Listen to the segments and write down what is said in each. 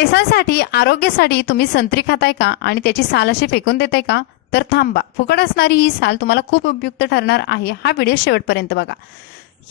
केसांसाठी आरोग्यासाठी तुम्ही संत्री खाताय का? आणि त्याची साल अशी फेकून देताय का? तर थांबा. फुकट असणारी ही साल तुम्हाला खूप उपयुक्त ठरणार आहे. हा व्हिडिओ शेवटपर्यंत बघा.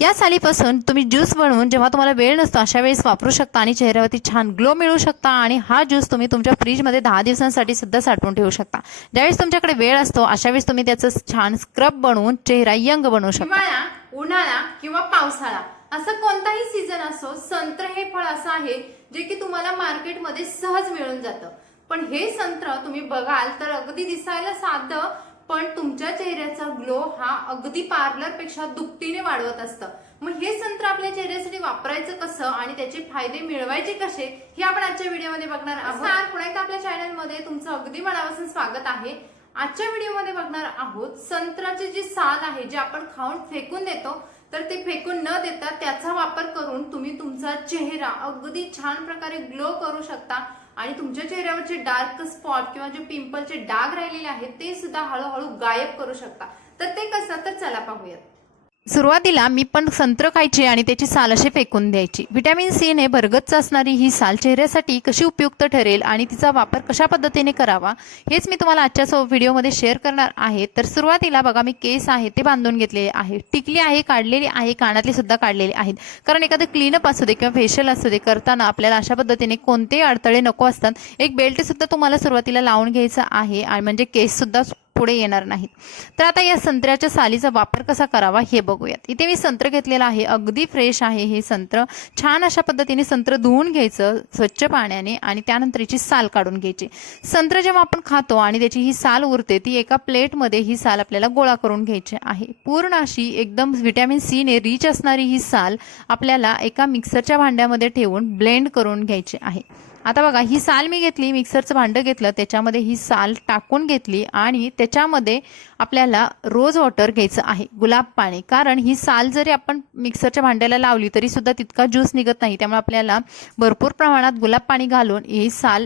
या सालीपासून तुम्ही ज्यूस बनवून जेव्हा तुम्हाला वेळ नसतो अशा वेळेस वापरू शकता आणि चेहऱ्यावरती छान ग्लो मिळू शकता आणि हा ज्यूस तुम्ही तुमच्या फ्रीजमध्ये दहा दिवसांसाठी सुद्धा साठवून ठेवू शकता. ज्यावेळेस तुमच्याकडे वेळ असतो अशा वेळेस तुम्ही त्याचं छान स्क्रब बनवून चेहरा यंग बनवू शकता. उन्हाळा किंवा पावसाळा असं कोणताही सीझन असो संत्र हे फळ असं आहे जे की तुम्हाला मार्केटमध्ये सहज मिळून जातं. पण हे संत्र तुम्ही बघाल तर अगदी दिसायला साधं पण तुमच्या चेहऱ्याचा ग्लो हा अगदी पार्लरपेक्षा दुपटीने वाढवत असतं. मग हे संत्र आपल्या चेहऱ्यासाठी वापरायचं कसं आणि त्याचे फायदे मिळवायचे कसे हे आपण आजच्या व्हिडिओमध्ये बघणार आहोत. तर पुन्हा एकदा आपल्या चॅनलमध्ये तुमचं अगदी मनापासून स्वागत आहे. आजच्या व्हिडिओमध्ये बघणार आहोत संत्र्याची जी साल आहे जे आपण खाऊन फेकून देतो तर ते फेकून न देता त्याचा वापर करून तुम्ही तुमचा चेहरा अगदी छान प्रकारे ग्लो करू शकता. आणि तुमच्या चेहऱ्यावरचे डार्क स्पॉट किंवा जे पिंपलचे डाग राहिलेले आहेत ते सुद्धा हळूहळू गायब करू शकता. तर ते कसं? तर चला पाहूयात. सुरुवातीला मी पण संत्र खायची आणि त्याची साल अशी फेकून द्यायची. व्हिटॅमिन सीने भरगच्च असणारी ही साल चेहऱ्यासाठी कशी उपयुक्त ठरेल आणि तिचा वापर कशा पद्धतीने करावा हेच मी तुम्हाला आजच्या सो- व्हिडिओमध्ये शेअर करणार आहे. तर सुरुवातीला बघा मी केस आहे ते बांधून घेतलेले आहे. टिकली आहे काढलेली आहे कानातली सुद्धा काढलेली आहेत. कारण एखादं क्लीनअप असू दे किंवा फेशियल असू दे करताना आपल्याला अशा पद्धतीने कोणतेही अडथळे नको असतात. एक बेल्ट सुद्धा तुम्हाला सुरुवातीला लावून घ्यायचा आहे आणि म्हणजे केस सुद्धा पुढे येणार नाहीत. तर आता या संत्र्याच्या सालीचा वापर कसा करावा हे बघूयात. इथे मी संत्र घेतलेलं आहे. अगदी फ्रेश आहे हे संत्र. छान अशा पद्धतीने संत्र धुवून घ्यायचं स्वच्छ पाण्याने आणि त्यानंतर याची साल काढून घ्यायची. संत्र जेव्हा आपण खातो आणि त्याची ही साल उरते ती एका प्लेटमध्ये ही साल आपल्याला गोळा करून घ्यायची आहे. पूर्ण अशी एकदम व्हिटॅमिन सीने रिच असणारी ही साल आपल्याला एका मिक्सरच्या भांड्यामध्ये ठेवून ब्लेंड करून घ्यायची आहे. आता बघा ही साल मी घेतली मिक्सरचं भांडं घेतलं त्याच्यामध्ये ही साल टाकून घेतली आणि त्याच्यामध्ये आपल्याला रोज वॉटर घ्यायचं आहे गुलाब पाणी. कारण ही साल जरी आपण मिक्सरच्या भांड्याला लावली तरी सुद्धा तितका ज्यूस निघत नाही. त्यामुळे आपल्याला भरपूर प्रमाणात गुलाब पाणी घालून ही साल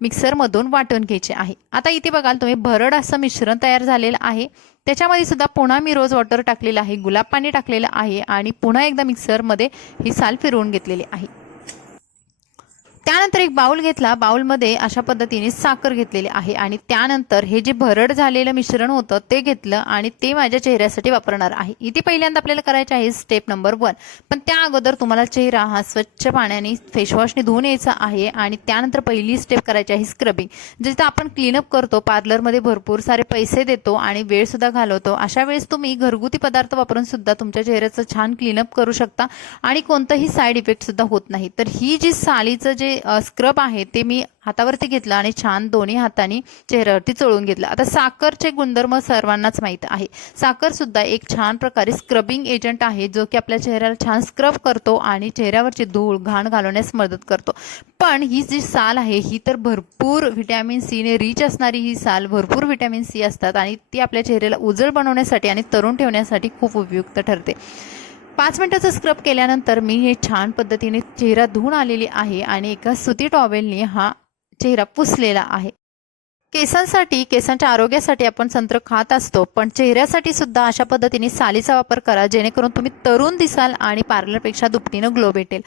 मिक्सरमधून वाटून घ्यायचे आहे. आता इथे बघाल तुम्ही भरड असं मिश्रण तयार झालेलं आहे. त्याच्यामध्ये सुद्धा पुन्हा मी रोज वॉटर टाकलेलं आहे गुलाब पाणी टाकलेलं आहे आणि पुन्हा एकदा मिक्सरमध्ये ही साल फिरवून घेतलेली आहे. त्यानंतर एक बाउल घेतला. बाउलमध्ये अशा पद्धतीने साखर घेतलेली आहे आणि त्यानंतर हे जे भरड झालेलं मिश्रण होतं ते घेतलं आणि ते माझ्या चेहऱ्यासाठी वापरणार आहे. इथे पहिल्यांदा आपल्याला करायचे आहे स्टेप नंबर वन पण त्या अगोदर तुम्हाला चेहरा हा स्वच्छ पाण्याने फेसवॉशने धुवून यायचा आहे आणि त्यानंतर पहिली स्टेप करायची आहे स्क्रबिंग जिथं आपण क्लीनअप करतो पार्लरमध्ये भरपूर सारे पैसे देतो आणि वेळ सुद्धा घालवतो. अशा वेळेस तुम्ही घरगुती पदार्थ वापरून सुद्धा तुमच्या चेहऱ्याचं छान क्लीनअप करू शकता आणि कोणतंही साईड इफेक्ट सुद्धा होत नाही. तर ही जी सालीचं जे स्क्रब आहे ते मी हातावरती घेतलं आणि छान दोन्ही हाताने चेहऱ्यावरती चोळून घेतलं. आता साखरचे गुणधर्म सर्वांनाच माहीत आहे. साखर सुद्धा एक छान प्रकारे स्क्रबिंग एजंट आहे जो की आपल्या चेहऱ्याला छान स्क्रब करतो आणि चेहऱ्यावरची धूळ घाण घालवण्यास मदत करतो. पण ही जी साल आहे ही तर भरपूर व्हिटॅमिन सीने रिच असणारी ही साल भरपूर व्हिटॅमिन सी असतात आणि ती आपल्या चेहऱ्याला उजळ बनवण्यासाठी आणि तरुण ठेवण्यासाठी खूप उपयुक्त ठरते. पाच मिनटाचं स्क्रब केल्यानंतर मी हे छान पद्धतीने चेहरा धुवून आलेली आहे आणि एका सुती टॉवेलने हा चेहरा पुसलेला आहे. केसांसाठी केसांच्या आरोग्यासाठी आपण संत्र खात असतो पण चेहऱ्यासाठी सुद्धा अशा पद्धतीने सालीचा वापर करा जेणेकरून तुम्ही तरुण दिसाल आणि पार्लरपेक्षा दुपटीनं ग्लो भेटेल.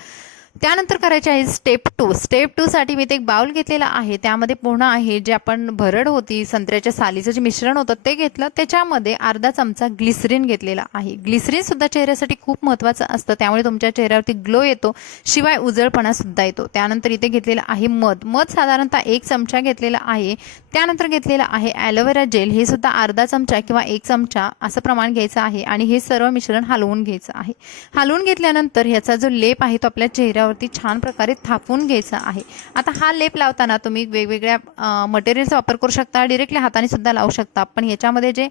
त्यानंतर करायचे आहे स्टेप टू स्टेप टूसाठी मी ते एक बाउल घेतलेला आहे. त्यामध्ये पुन्हा आहे जे आपण भरड होती संत्र्याच्या सालीचं जे मिश्रण होतं ते घेतलं. त्याच्यामध्ये अर्धा चमचा ग्लिसरीन घेतलेला आहे. ग्लिसरीन सुद्धा चेहऱ्यासाठी खूप महत्त्वाचं असतं. त्यामुळे तुमच्या चेहऱ्यावरती ग्लो येतो शिवाय उजळपणा सुद्धा येतो. त्यानंतर इथे घेतलेलं आहे मध. मध साधारणतः एक चमचा घेतलेला आहे. त्यानंतर घेतलेलं आहे ॲलोवेरा जेल हे सुद्धा अर्धा चमचा किंवा एक चमचा असं प्रमाण घ्यायचं आहे. आणि हे सर्व मिश्रण हलवून घ्यायचं आहे. हलवून घेतल्यानंतर ह्याचा जो लेप आहे तो आपल्या चेहऱ्यावर त्याच्यावरती छान प्रकारे थापून घ्यायचं आहे. आता हा लेप लावताना तुम्ही वेगवेगळ्या मटेरियलचा वापर करू शकता डिरेक्टली हाताने सुद्धा लावू शकता. पण ह्याच्यामध्ये जे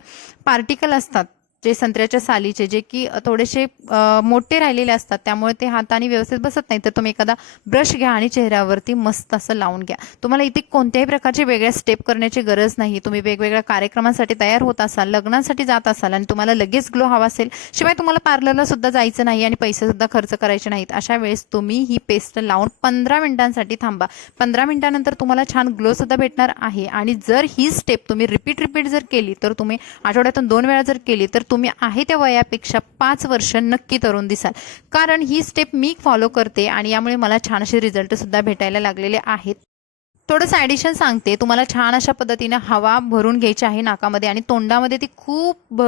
पार्टिकल असतात जे संत्र्याच्या सालीचे जे की थोडेसे मोठे राहिलेले असतात त्यामुळे ते हाताने व्यवस्थित बसत नाही तर तुम्ही एखादा ब्रश घ्या आणि चेहऱ्यावरती मस्त असं लावून घ्या. तुम्हाला इथे कोणत्याही प्रकारचे वेगळ्या स्टेप करण्याची गरज नाही. तुम्ही वेगवेगळ्या कार्यक्रमांसाठी तयार होत असाल लग्नासाठी जात असाल आणि तुम्हाला लगेच ग्लो हवा असेल शिवाय तुम्हाला पार्लरला सुद्धा जायचं नाही आणि पैसे सुद्धा खर्च करायचे नाहीत. अशा वेळेस तुम्ही ही पेस्ट लावून पंधरा मिनिटांसाठी थांबा. पंधरा मिनिटानंतर तुम्हाला छान ग्लो सुद्धा भेटणार आहे. आणि जर ही स्टेप तुम्ही रिपीट रिपीट जर केली तर तुम्ही आठवड्यातून दोन वेळा जर केली तर तुम्ही आहे त्या वयापेक्षा पाच वर्ष नक्की तरुण दिसाल. कारण ही स्टेप मी फॉलो करते आणि यामुळे मला छान असे रिझल्टसुद्धा भेटायला लागलेले आहेत. थोडंसं ॲडिशन सांगते. तुम्हाला छान अशा पद्धतीनं हवा भरून घ्यायची आहे नाकामध्ये आणि तोंडामध्ये ती खूप भ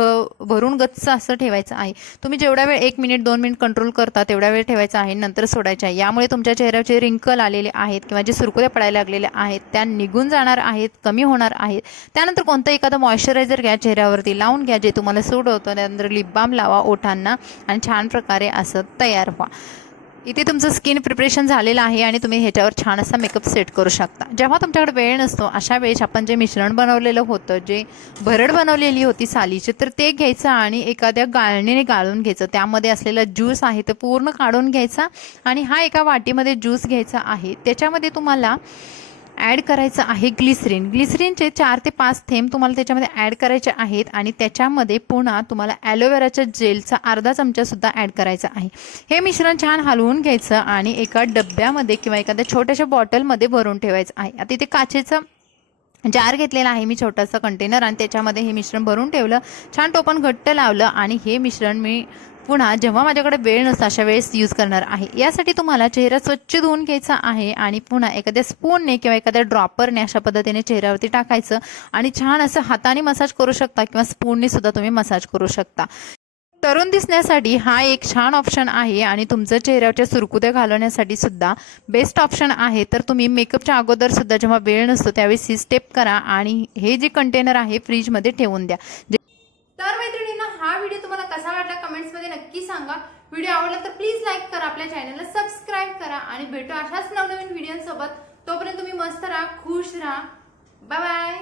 भरून गच्च असं ठेवायचं आहे. तुम्ही जेवढा वेळ एक मिनिट दोन मिनिट कंट्रोल करता तेवढा वेळ ठेवायचा आहे नंतर सोडायचं आहे. यामुळे तुमच्या चेहऱ्याचे रिंकल आलेले आहेत किंवा जे सुरकुऱ्या पडायला लागलेल्या आहेत त्या निघून जाणार आहेत कमी होणार आहेत. त्यानंतर कोणतं एखादं मॉइश्चरायझर घ्या चेहऱ्यावरती लावून घ्या जे तुम्हाला सूट होतं त्यानंतर लिप बाम लावा ओठांना आणि छान प्रकारे असं तयार व्हा. इथे तुमचं स्किन प्रिपरेशन झालेलं आहे आणि तुम्ही ह्याच्यावर छान असा मेकअप सेट करू शकता. जेव्हा तुमच्याकडे वेळ नसतो अशा वेळेस आपण जे मिश्रण बनवलेलं होतं जे भरड बनवलेली होती सालीची तर ते घ्यायचं आणि एखाद्या गाळणीने गाळून घ्यायचं. त्यामध्ये असलेला ज्यूस आहे तो पूर्ण काढून घ्यायचा आणि हा एका वाटीमध्ये ज्यूस घ्यायचा आहे. त्याच्यामध्ये तुम्हाला ॲड करायचं आहे ग्लिसरीन ग्लिसरीनचे चार ते पाच थेंब तुम्हाला त्याच्यामध्ये ॲड करायचे आहेत आणि त्याच्यामध्ये पुन्हा तुम्हाला ॲलोवेराच्या जेलचा अर्धा चमचासुद्धा ॲड करायचा आहे. हे मिश्रण छान हलवून घ्यायचं आणि एका डब्यामध्ये किंवा एखाद्या छोट्याशा बॉटलमध्ये भरून ठेवायचं आहे. आता इथे काचेचं जार घेतलेला आहे मी छोटासा कंटेनर आणि त्याच्यामध्ये हे मिश्रण भरून ठेवलं. छान टोपण घट्ट लावलं आणि हे मिश्रण मी पुन्हा जेव्हा माझ्याकडे वेळ नसतो अशा वेळेस यूज करणार आहे. यासाठी तुम्हाला चेहरा स्वच्छ धुवून घ्यायचा आहे आणि पुन्हा एखाद्या स्पूनने किंवा एखाद्या ड्रॉपरने अशा पद्धतीने चेहऱ्यावरती टाकायचं आणि छान असं हाताने मसाज करू शकता किंवा स्पूनने सुद्धा तुम्ही मसाज करू शकता. तरुण दिसण्यासाठी हा एक छान ऑप्शन आहे आणि तुमचं चेहऱ्यावरच्या सुरकुत्या घालवण्यासाठी सुद्धा बेस्ट ऑप्शन आहे. तर तुम्ही मेकअपच्या अगोदर सुद्धा जेव्हा वेळ नसतो त्यावेळेस ही स्टेप करा आणि हे जे कंटेनर आहे फ्रीजमध्ये ठेवून द्या जे- तर मैत्रिणींना हा व्हिडिओ तुम्हाला कसा वाटला कमेंट्समध्ये नक्की सांगा. व्हिडिओ आवडला तर प्लीज लाईक करा आपल्या चॅनलला सबस्क्राईब करा आणि भेटू अशाच नवनवीन व्हिडिओसोबत. तोपर्यंत तुम्ही मस्त राहा खुश राहा. Bye bye.